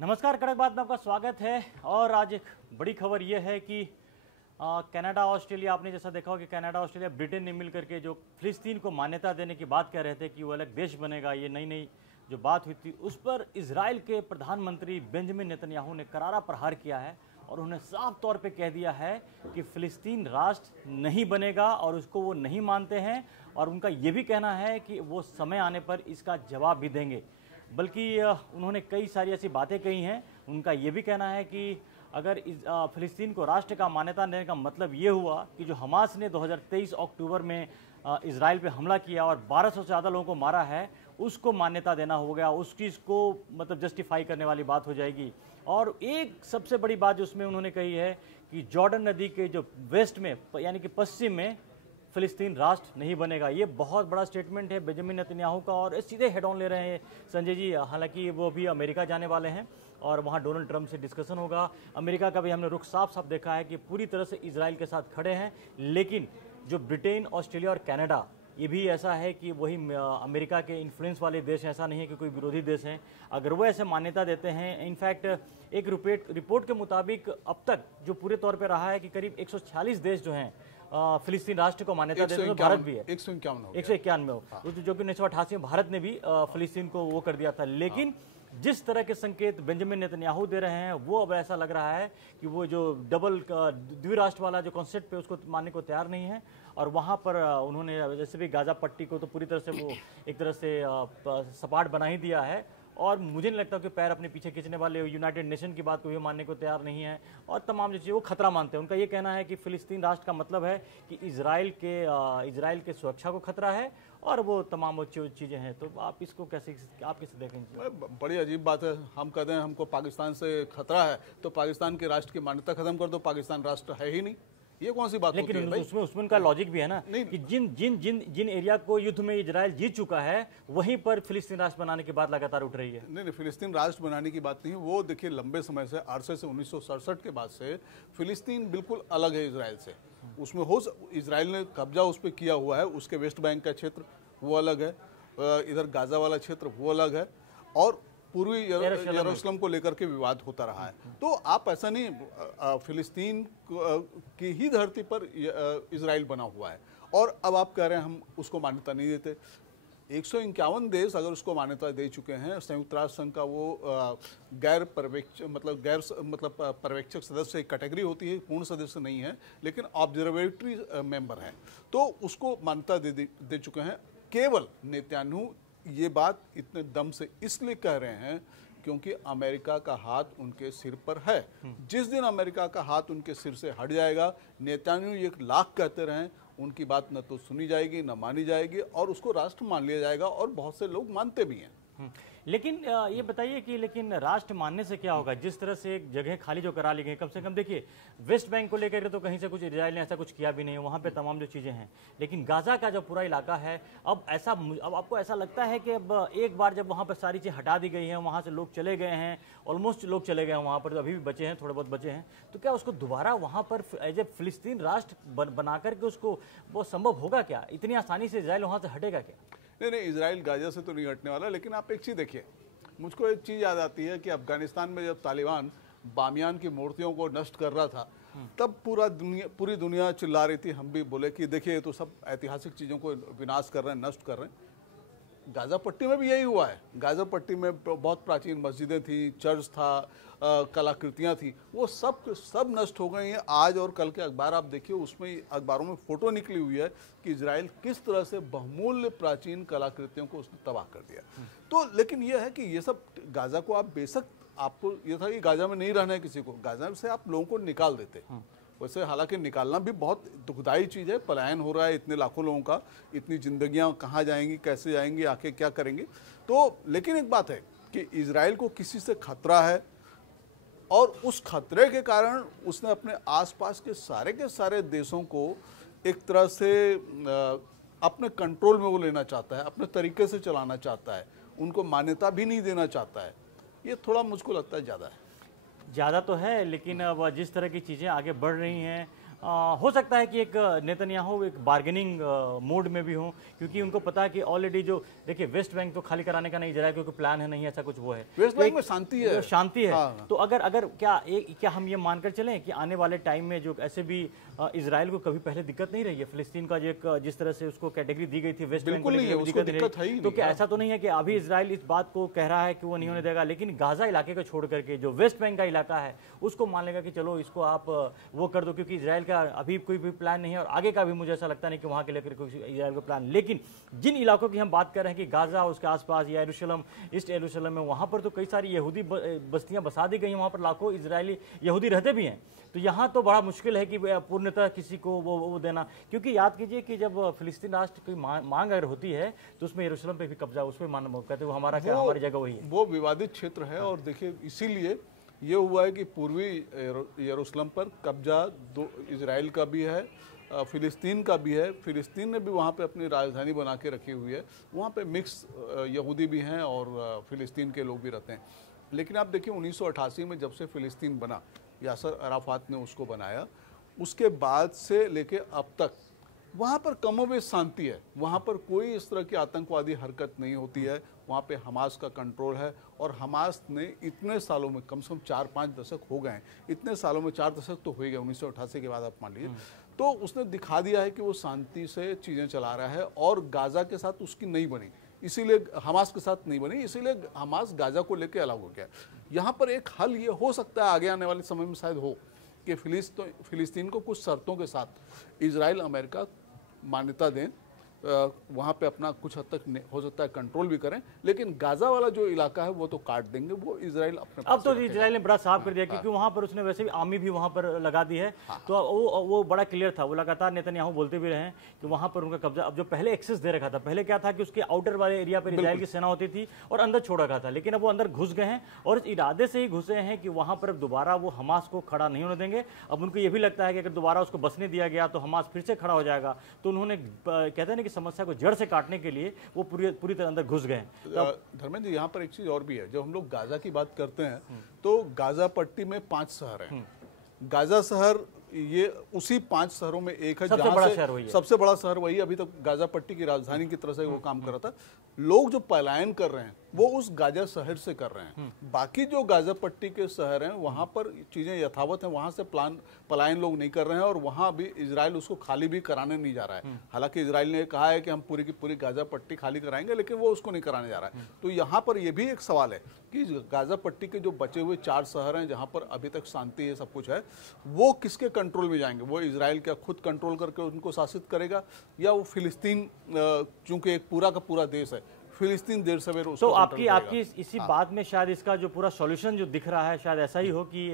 नमस्कार, कड़क बात में आपका स्वागत है। और आज एक बड़ी खबर यह है कि कनाडा ऑस्ट्रेलिया, आपने जैसा देखा हो कि कनाडा ऑस्ट्रेलिया ब्रिटेन ने मिलकर के जो फिलिस्तीन को मान्यता देने की बात कह रहे थे कि वो अलग देश बनेगा, ये नई नई जो बात हुई थी उस पर इजराइल के प्रधानमंत्री बेंजामिन नेतन्याहू ने करारा प्रहार किया है और उन्होंने साफ तौर पे कह दिया है कि फिलिस्तीन राष्ट्र नहीं बनेगा और उसको वो नहीं मानते हैं। और उनका ये भी कहना है कि वो समय आने पर इसका जवाब भी देंगे। बल्कि उन्होंने कई सारी ऐसी बातें कही हैं। उनका ये भी कहना है कि अगर फिलिस्तीन को राष्ट्र का मान्यता देने का मतलब ये हुआ कि जो हमास ने 2023 अक्टूबर में इजराइल पे हमला किया और 1200 से ज़्यादा लोगों को मारा है, उसको मान्यता देना हो गया, उस चीज़ को मतलब जस्टिफाई करने वाली बात हो जाएगी। और एक सबसे बड़ी बात जो उसमें उन्होंने कही है कि जॉर्डन नदी के जो वेस्ट में यानी कि पश्चिम में फिलिस्तीन राष्ट्र नहीं बनेगा। ये बहुत बड़ा स्टेटमेंट है बेंजामिन नेतन्याहू का और सीधे हेड ऑन ले रहे हैं संजय जी। हालांकि वो भी अमेरिका जाने वाले हैं और वहाँ डोनाल्ड ट्रंप से डिस्कशन होगा। अमेरिका का भी हमने रुख साफ साफ देखा है कि पूरी तरह से इजराइल के साथ खड़े हैं। लेकिन जो ब्रिटेन, ऑस्ट्रेलिया और कनाडा, ये भी ऐसा है कि वही अमेरिका के इन्फ्लुएंस वाले देश हैं, ऐसा नहीं है कि कोई विरोधी देश हैं। अगर वो ऐसे मान्यता देते हैं, इनफैक्ट एक रिपोर्ट के मुताबिक अब तक जो पूरे तौर पर रहा है कि करीब 146 देश जो हैं फिलिस्तीन राष्ट्र को मान्यता देते हैं। तो भारत भी है 191 जो कि 1988 में भारत ने भी फिलिस्तीन को वो कर दिया था। लेकिन जिस तरह के संकेत बेंजामिन नेतन्याहू दे रहे हैं, वो अब ऐसा लग रहा है कि वो जो द्विराष्ट्र वाला जो कॉन्सेप्ट पे उसको मानने को तैयार नहीं है। और वहाँ पर उन्होंने जैसे भी गाजा पट्टी को तो पूरी तरह से वो एक तरह से सपाट बना ही दिया है। और मुझे नहीं लगता कि पैर अपने पीछे खींचने वाले यूनाइटेड नेशन की बात को भी मानने को तैयार नहीं है और तमाम जो चीज़ें वो खतरा मानते हैं। उनका ये कहना है कि फिलिस्तीन राष्ट्र का मतलब है कि इजराइल के सुरक्षा को खतरा है और वो तमाम वो चीज़ें हैं। तो आप इसको आप कैसे देखेंगे? बड़ी अजीब बात है। हम कहते हैं हमको पाकिस्तान से खतरा है तो पाकिस्तान के राष्ट्र की मान्यता खत्म कर दो, पाकिस्तान राष्ट्र है ही नहीं। ये कौन सी बात? लेकिन उसमें उनका लॉजिक भी है ना कि जिन एरिया को युद्ध में इजराइल जीत चुका है वहीं पर फिलिस्तीन राष्ट्र बनाने की बात लगातार उठ रही है। नहीं, फिलिस्तीन राष्ट्र बनाने की बात नहीं। वो देखिए, लंबे समय से अरसे से 1967 के बाद से फिलिस्तीन बिल्कुल अलग है इजराइल से। उसमें इजराइल ने कब्जा उस पर किया हुआ है, उसके वेस्ट बैंक का क्षेत्र वो अलग है, इधर गाजा वाला क्षेत्र वो अलग है और पूर्वी यरूशलेम को लेकर के विवाद होता रहा है। तो आप ऐसा नहीं, फिलिस्तीन की ही धरती पर इजराइल बना हुआ है और अब आप कह रहे हैं हम उसको मान्यता नहीं देते। 151 देश अगर उसको मान्यता दे चुके हैं। संयुक्त राष्ट्र संघ का वो गैर पर्यवेक्षक सदस्य एक कैटेगरी होती है, पूर्ण सदस्य नहीं है लेकिन ऑब्जर्वेटरी मेंबर है, तो उसको मान्यता दे चुके हैं। केवल नेतन्याहू ये बात इतने दम से इसलिए कह रहे हैं क्योंकि अमेरिका का हाथ उनके सिर पर है। जिस दिन अमेरिका का हाथ उनके सिर से हट जाएगा, नेतन्याहू 1 लाख कहते रहें, उनकी बात न तो सुनी जाएगी न मानी जाएगी और उसको राष्ट्र मान लिया जाएगा और बहुत से लोग मानते भी हैं। लेकिन ये बताइए कि लेकिन राष्ट्र मानने से क्या होगा? जिस तरह से एक जगह खाली जो करा ली गई, कम से कम देखिए वेस्ट बैंक को लेकर तो कहीं से कुछ इजराइल ने ऐसा कुछ किया भी नहीं, वहाँ पे तमाम जो चीज़ें हैं। लेकिन गाजा का जो पूरा इलाका है, अब आपको ऐसा लगता है कि अब एक बार जब वहाँ पर सारी चीज़ हटा दी गई हैं, वहाँ से लोग चले गए हैं, ऑलमोस्ट लोग चले गए हैं वहाँ पर, तो अभी भी बचे हैं, थोड़े बहुत बचे हैं, तो क्या उसको दोबारा वहाँ पर एज ए फिलिस्तीन राष्ट्र बना करके उसको वो संभव होगा क्या? इतनी आसानी से इजराइल वहाँ से हटेगा क्या? नहीं, इजराइल गाजा से तो नहीं हटने वाला। लेकिन आप एक चीज़ देखिए, मुझको एक चीज़ याद आती है कि अफगानिस्तान में जब तालिबान बामियान की मूर्तियों को नष्ट कर रहा था, तब पूरी दुनिया चिल्ला रही थी, हम भी बोले कि देखिए ये तो सब ऐतिहासिक चीज़ों को विनाश कर रहे हैं, नष्ट कर रहे हैं। गाजा पट्टी में भी यही हुआ है। गाजा पट्टी में बहुत प्राचीन मस्जिदें थी, चर्च था, कलाकृतियाँ थी, वो सब नष्ट हो गई हैं। आज और कल के अखबार आप देखिए, उसमें अखबारों में फ़ोटो निकली हुई है कि इजराइल किस तरह से बहुमूल्य प्राचीन कलाकृतियों को उसने तबाह कर दिया। तो लेकिन यह है कि ये सब गाजा को आप बेशक, आपको ये था कि गाजा में नहीं रहना है किसी को, गाजा से आप लोगों को निकाल देते। वैसे हालांकि निकालना भी बहुत दुखदाई चीज़ है, पलायन हो रहा है इतने लाखों लोगों का, इतनी जिंदगियां कहाँ जाएंगी, कैसे जाएंगी, आके क्या करेंगे। तो लेकिन एक बात है कि इजराइल को किसी से खतरा है और उस खतरे के कारण उसने अपने आसपास के सारे देशों को एक तरह से अपने कंट्रोल में वो लेना चाहता है, अपने तरीके से चलाना चाहता है, उनको मान्यता भी नहीं देना चाहता है। ये थोड़ा मुझको लगता है ज़्यादा है। ज़्यादा तो है, लेकिन अब जिस तरह की चीज़ें आगे बढ़ रही हैं हो सकता है कि एक नेतन्याहू एक बार्गेनिंग मोड में भी हो, क्योंकि उनको पता है कि ऑलरेडी जो देखिए वेस्ट बैंक तो खाली कराने का नहीं इजराइल क्योंकि प्लान है नहीं ऐसा कुछ वो है, वेस्ट बैंक में शांति है, शांति है। हाँ। तो अगर क्या हम ये मानकर चलें कि आने वाले टाइम में जो ऐसे भी इजराइल को कभी पहले दिक्कत नहीं रही है, फिलिस्तीन का जो जिस तरह से उसको कैटेगरी दी गई थी वेस्ट बैंक को, दिक्कत है ही नहीं, तो क्या ऐसा तो नहीं है कि अभी इजराइल इस बात को कह रहा है कि वो नहीं होने देगा, लेकिन गाजा इलाके को छोड़ करके जो वेस्ट बैंक का इलाका है उसको मान लेगा कि चलो इसको आप वो कर दो, क्योंकि इजराइल का अभी कोई भी प्लान नहीं है और आगे का भी मुझे ऐसा लगता नहीं कि वहां के लेकर कोई इजराइल का प्लान। लेकिन जिन इलाकों की हम बात कर रहे हैं कि गाजा उसके आसपास या यरूशलेम, ईस्ट यरूशलेम में, वहां पर तो कई सारी यहूदी बस्तियां बसा दी गई, वहां पर लाखों इजरायली यहूदी रहते भी हैं। तो यहाँ तो बड़ा मुश्किल है कि पूर्णतः किसी को वो देना, क्योंकि याद कीजिए कि जब फिलिस्तीन राष्ट्र की मांग अगर होती है तो उसमें यरूशलेम पे भी कब्जा, उसमें कहते वो हमारा क्या, हमारी जगह वही है। वो विवादित क्षेत्र है और देखिए इसीलिए ये हुआ है कि पूर्वी यरूशलेम पर कब्जा इजराइल का भी है, फिलिस्तीन का भी है। फिलिस्तीन ने भी वहाँ पे अपनी राजधानी बना के रखी हुई है, वहाँ पे मिक्स यहूदी भी हैं और फिलिस्तीन के लोग भी रहते हैं। लेकिन आप देखिए 1988 में जब से फिलिस्तीन बना, यासर अराफात ने उसको बनाया, उसके बाद से लेके अब तक वहाँ पर कमोबेश शांति है, वहाँ पर कोई इस तरह की आतंकवादी हरकत नहीं होती है, वहाँ पे हमास का कंट्रोल है। और हमास ने इतने सालों में, कम से कम 4-5 दशक हो गए हैं, इतने सालों में 4 दशक तो हो ही गए 1988 के बाद आप मान लीजिए, तो उसने दिखा दिया है कि वो शांति से चीज़ें चला रहा है और गाजा के साथ उसकी नहीं बनी, इसीलिए हमास के साथ नहीं बनी, इसीलिए हमास गाजा को लेकर अलग हो गया। यहाँ पर एक हल ये हो सकता है आगे आने वाले समय में शायद हो कि फिलिस्तीन को कुछ शर्तों के साथ इजराइल अमेरिका मान्यता दें, वहाँ पे अपना कुछ हद तक हो सकता है कंट्रोल भी करें, लेकिन गाजा वाला जो इलाका है वो तो काट देंगे, वो इजराइल अपने अब तो इजराइल ने बड़ा साफ कर दिया, क्योंकि वहाँ पर उसने वैसे भी आर्मी भी वहाँ पर लगा दी है। तो वो बड़ा क्लियर था, वो लगातार नेतन्याहू बोलते भी रहे कि वहाँ पर उनका कब्जा, अब जो पहले एक्सेस दे रखा था, पहले क्या था कि उसके आउटर वाले एरिया पर इजराइल की सेना होती थी और अंदर छोड़ रखा था, लेकिन अब वो अंदर घुस गए हैं और इस इरादे से ही घुसे हैं कि वहाँ पर दोबारा वो हमास को खड़ा नहीं होने देंगे। अब उनको ये भी लगता है कि अगर दोबारा उसको बसने दिया गया तो हमास फिर से खड़ा हो जाएगा, तो उन्होंने कहते हैं कि समस्या को जड़ से काटने के लिए वो पूरी तरह अंदर घुस गए। धर्मेंद्र जी, यहाँ पर एक चीज और भी है, जब हम लोग गाजा की बात करते हैं तो गाजा पट्टी में 5 शहर हैं। गाजा शहर ये उसी 5 शहरों में एक है, जहाँ से सबसे बड़ा शहर वही, अभी तक गाजा पट्टी की राजधानी की तरह से वो काम कर रहा था। लोग जो पलायन कर रहे हैं वो उस गाजा शहर से कर रहे हैं, बाकी जो गाजा पट्टी के शहर हैं वहां पर चीजें यथावत हैं, वहां से पलायन लोग नहीं कर रहे हैं और वहां भी इजराइल उसको खाली भी कराने नहीं जा रहा है। हालांकि इजराइल ने कहा है कि हम पूरी की पूरी गाजा पट्टी खाली कराएंगे, लेकिन वो उसको नहीं कराने जा रहा है। तो यहाँ पर यह भी एक सवाल है कि गाजा पट्टी के जो बचे हुए 4 शहर हैं जहाँ पर अभी तक शांति है, सब कुछ है, वो किसके कंट्रोल में जाएंगे? वो इजराइल क्या खुद कंट्रोल करके उनको शासित करेगा, या वो फिलिस्तीन, चूंकि एक पूरा का पूरा देश है, फिलिस्तीन देर सवेर तो आपकी इसी बात में शायद इसका जो पूरा सॉल्यूशन जो दिख रहा है शायद ऐसा ही हो कि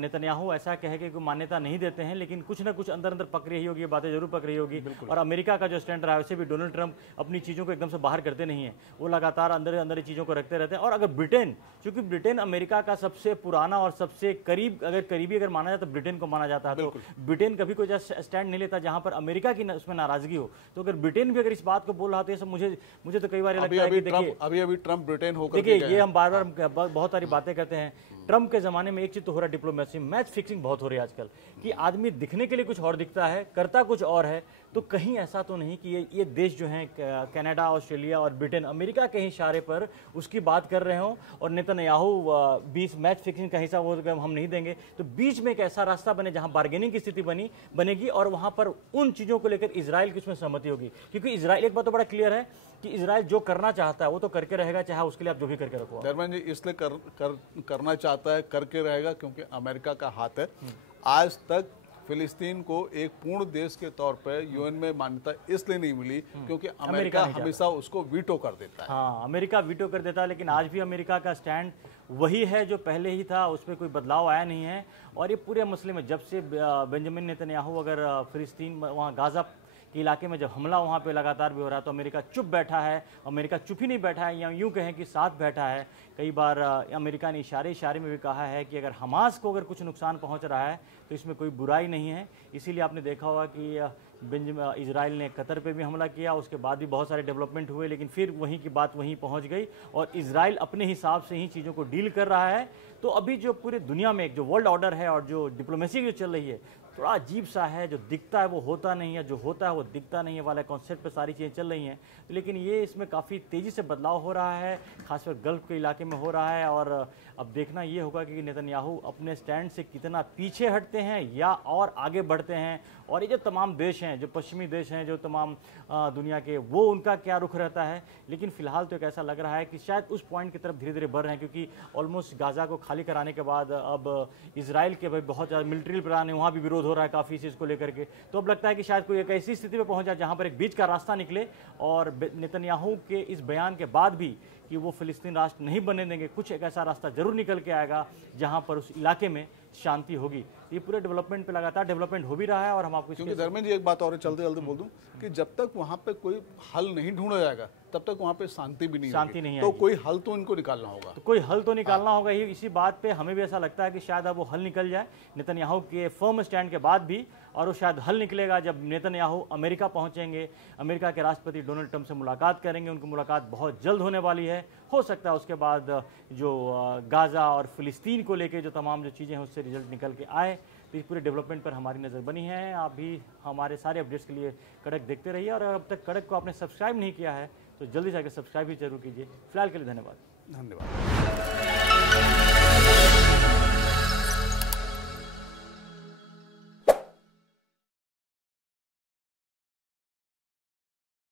नेतन्याहू ऐसा कहे कि मान्यता नहीं देते हैं, लेकिन कुछ ना कुछ अंदर अंदर पक रही होगी, ये बातें जरूर पक रही होगी। और अमेरिका का जो स्टैंड रहा है वैसे भी डोनाल्ड ट्रंप अपनी चीज़ों को एकदम से बाहर करते नहीं है, वो लगातार अंदर अंदर चीज़ों को रखते रहते हैं। और अगर ब्रिटेन, चूंकि ब्रिटेन अमेरिका का सबसे पुराना और सबसे करीबी अगर माना जाए तो ब्रिटेन को माना जाता है, तो ब्रिटेन कभी कोई स्टैंड नहीं लेता जहां पर अमेरिका की उसमें नाराजगी हो। तो अगर ब्रिटेन भी अगर इस बात को बोल रहा है तो मुझे तो कई बार लगता है कि अभी ट्रंप ब्रिटेन होकर देखिए, ये हम बार बार बहुत सारी बातें करते हैं। ट्रंप के जमाने में एक चीज तो हो रहा है, डिप्लोमेसी, मैच फिक्सिंग बहुत हो रही है आजकल, कि आदमी दिखने के लिए कुछ और दिखता है, करता कुछ और है। तो कहीं ऐसा तो नहीं कि ये देश जो हैं कनाडा, ऑस्ट्रेलिया और ब्रिटेन अमेरिका के ही इशारे पर उसकी बात कर रहे हों और नेतन्याहू बीच मैच फिक्सिंग का हिस्सा वो हम नहीं देंगे। तो बीच में एक ऐसा रास्ता बने जहां बार्गेनिंग की स्थिति बनेगी और वहां पर उन चीजों को लेकर इजराइल की उसमें सहमति होगी। क्योंकि इजराइल, एक बात तो बड़ा क्लियर है कि इजराइल जो करना चाहता है वो तो करके रहेगा, चाहे उसके लिए आप जो भी करके रखो। धर्मेंद्र जी, इसलिए करना चाहता है, करके रहेगा, क्योंकि अमेरिका का हाथ है। आज तक फिलिस्तीन को एक पूर्ण देश के तौर पर यूएन में मान्यता इसलिए नहीं मिली क्योंकि अमेरिका हमेशा उसको वीटो कर देता है। हाँ, अमेरिका वीटो कर देता है, लेकिन आज भी अमेरिका का स्टैंड वही है जो पहले ही था, उसमें कोई बदलाव आया नहीं है। और ये पूरे मसले में जब से बेंजामिन नेतन्याहू अगर फिलिस्तीन वहाँ गाजा के इलाके में जब हमला वहाँ पे लगातार भी हो रहा है तो अमेरिका चुप बैठा है। अमेरिका चुप ही नहीं बैठा है, या यूँ कहें कि साथ बैठा है। कई बार अमेरिका ने इशारे में भी कहा है कि अगर हमास को अगर कुछ नुकसान पहुँच रहा है तो इसमें कोई बुराई नहीं है। इसीलिए आपने देखा होगा कि इजराइल ने कतर पे भी हमला किया, उसके बाद भी बहुत सारे डेवलपमेंट हुए, लेकिन फिर वहीं की बात वहीं पहुंच गई और इजराइल अपने हिसाब से ही चीज़ों को डील कर रहा है। तो अभी जो पूरे दुनिया में एक जो वर्ल्ड ऑर्डर है और जो डिप्लोमेसी जो चल रही है, थोड़ा अजीब सा है, जो दिखता है वो होता नहीं है, जो होता है वो दिखता नहीं है वाला कॉन्सेप्ट पे सारी चीज़ें चल रही हैं। लेकिन ये इसमें काफ़ी तेज़ी से बदलाव हो रहा है, खासकर गल्फ के इलाके में हो रहा है। और अब देखना ये होगा कि नेतन्याहू अपने स्टैंड से कितना पीछे हटते हैं या और आगे बढ़ते हैं। और ये जो तमाम देश हैं, जो पश्चिमी देश हैं, जो तमाम दुनिया के, वो उनका क्या रुख रहता है। लेकिन फिलहाल तो एक ऐसा लग रहा है कि शायद उस पॉइंट की तरफ धीरे धीरे बढ़ रहे हैं, क्योंकि ऑलमोस्ट गाज़ा को खाली कराने के बाद अब इसराइल के भाई बहुत ज़्यादा मिलिट्री प्लान है, वहाँ भी विरोध हो रहा है काफ़ी इस चीज़ को लेकर के। तो अब लगता है कि शायद कोई एक ऐसी स्थिति में पहुँच जाए जहाँ पर एक बीच का रास्ता निकले, और नेतन्याहू के इस बयान के बाद भी कि वो फिलिस्तीन राष्ट्र नहीं बनने देंगे, कुछ एक ऐसा रास्ता जरूर निकल के आएगा जहां पर उस इलाके में शांति होगी। ये पूरे डेवलपमेंट पे लगातार डेवलपमेंट हो भी रहा है। और हम आपको क्योंकि धर्मेंद्र जी एक बात और चलते चलते बोल दूं कि जब तक वहां पे कोई हल नहीं ढूंढा जाएगा तब तक वहां पे शांति भी नहीं होगी। तो कोई हल तो इनको निकालना होगा, तो कोई हल तो निकालना होगा ही। इसी बात पे हमें भी ऐसा लगता है कि शायद अब वो हल निकल जाए नेतन्याहू के फर्म स्टैंड के बाद भी। और वो शायद हल निकलेगा जब नेतन्याहू अमेरिका पहुंचेंगे, अमेरिका के राष्ट्रपति डोनाल्ड ट्रंप से मुलाकात करेंगे। उनकी मुलाकात बहुत जल्द होने वाली है। हो सकता है उसके बाद जो गाज़ा और फिलिस्तीन को लेके जो तमाम जो चीज़ें हैं उससे रिजल्ट निकल के आए। तो इस पूरे डेवलपमेंट पर हमारी नज़र बनी है। आप भी हमारे सारे अपडेट्स के लिए कड़क देखते रहिए। और अब तक कड़क को आपने सब्सक्राइब नहीं किया है तो जल्दी से आकर सब्सक्राइब भी जरूर कीजिए। फिलहाल के लिए धन्यवाद।